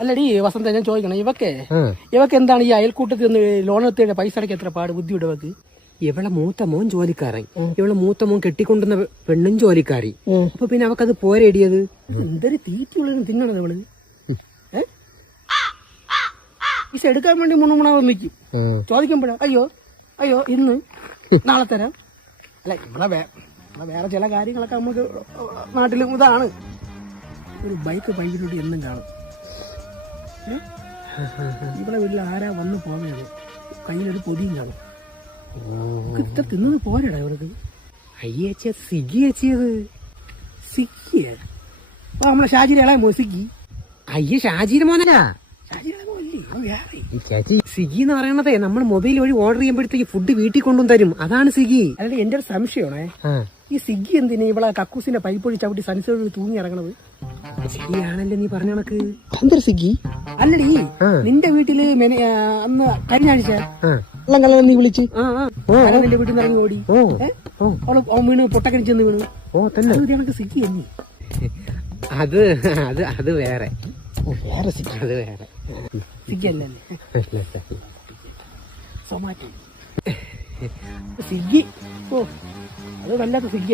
അല്ലടി വസന്ത, ഞാൻ ചോദിക്കണം, ഇവക്ക് എന്താണ് ഈ അയൽക്കൂട്ടത്തിൽ നിന്ന് ലോൺ എടുത്ത പൈസ അടയ്ക്ക് എത്ര പാട് ബുദ്ധിയുടെ ഇവക്ക്? ഇവളെ മൂത്ത മോൻ ജോലിക്കാരൻ, ഇവളെ മൂത്ത മോൻ കെട്ടിക്കൊണ്ടുന്ന പെണ്ണും ജോലിക്കാരി. അപ്പൊ പിന്നെ അവക്കത് പോരേടിയത്. എന്തൊരു തീറ്റിയുള്ളതും തിന്നണത് അവള്. പൈസ എടുക്കാൻ വേണ്ടി മുണുമുണാവ് നിൽക്കും. ചോദിക്കുമ്പോഴാ അയ്യോ ഇന്ന് നാളെ തരാം. അല്ല, ഇവിടെ വേറെ ചില കാര്യങ്ങളൊക്കെ നമുക്ക് നാട്ടിലും ഇതാണ്. ഒരു ബൈക്കിലൂടെ എന്നും കാണും. ഇവിടെ വീട്ടിൽ ആരാ വന്ന് പോകുന്നത്, കയ്യിലൊരു പൊതിയും കാണും. ഇത്ര തിന്നത് പോരടാ ഇവർക്ക്. അയ്യേച്ച സിഗി അച്ചിയത്. സിക്കിയ അപ്പൊ നമ്മളെ ഷാജിയുടെ ഇളയ സിക്കി. അയ്യ ഷാജിയുടെ മോനല്ല, ഷാജിയുടെ മോനല്ലേ വേറെ. ചേച്ചി സ്വിഗ്ഗി എന്ന് പറയണതേ നമ്മൾ മൊബൈൽ വഴി ഓർഡർ ചെയ്യുമ്പോഴത്തേക്ക് ഫുഡ് വീട്ടിൽ കൊണ്ടും തരും, അതാണ് സ്വിഗ്ഗി. അല്ലാതെ എന്റെ ഒരു സംശയമാണേ, ഈ സ്വിഗ്ഗി എന്തിനാ ഇവിടെ കക്കൂസിന്റെ പൈപ്പ് ഒഴി ചവിട്ടി സൻസേഡ് തൂങ്ങി ഇറങ്ങണത്? ശരിയാണല്ലേ നീ പറഞ്ഞണക്ക്. എന്തൊരു സ്വിഗ്ഗി അല്ലടി, നിന്റെ വീട്ടില് അന്ന് കഴിഞ്ഞ ആഴ്ച വെള്ളം കലർന്ന് നീ വിളിച്ച് നിന്റെ വീട്ടിൽ നിന്ന് ഇറങ്ങി ഓടി, അവള് വീണ് പൊട്ടക്കനി ചെന്ന് വീണു. കണക്ക് സ്വിഗ്ഗി എന്നീ. അത് വേറെ. വേറെ സ്വിഗ്ഗി, അത് വേറെ സ്വിഗ്ഗി അല്ലല്ലേ, സൊമാറ്റോ. സ്വിഗ്ഗി, അത് വല്ലാത്ത സ്വിഗ്ഗി.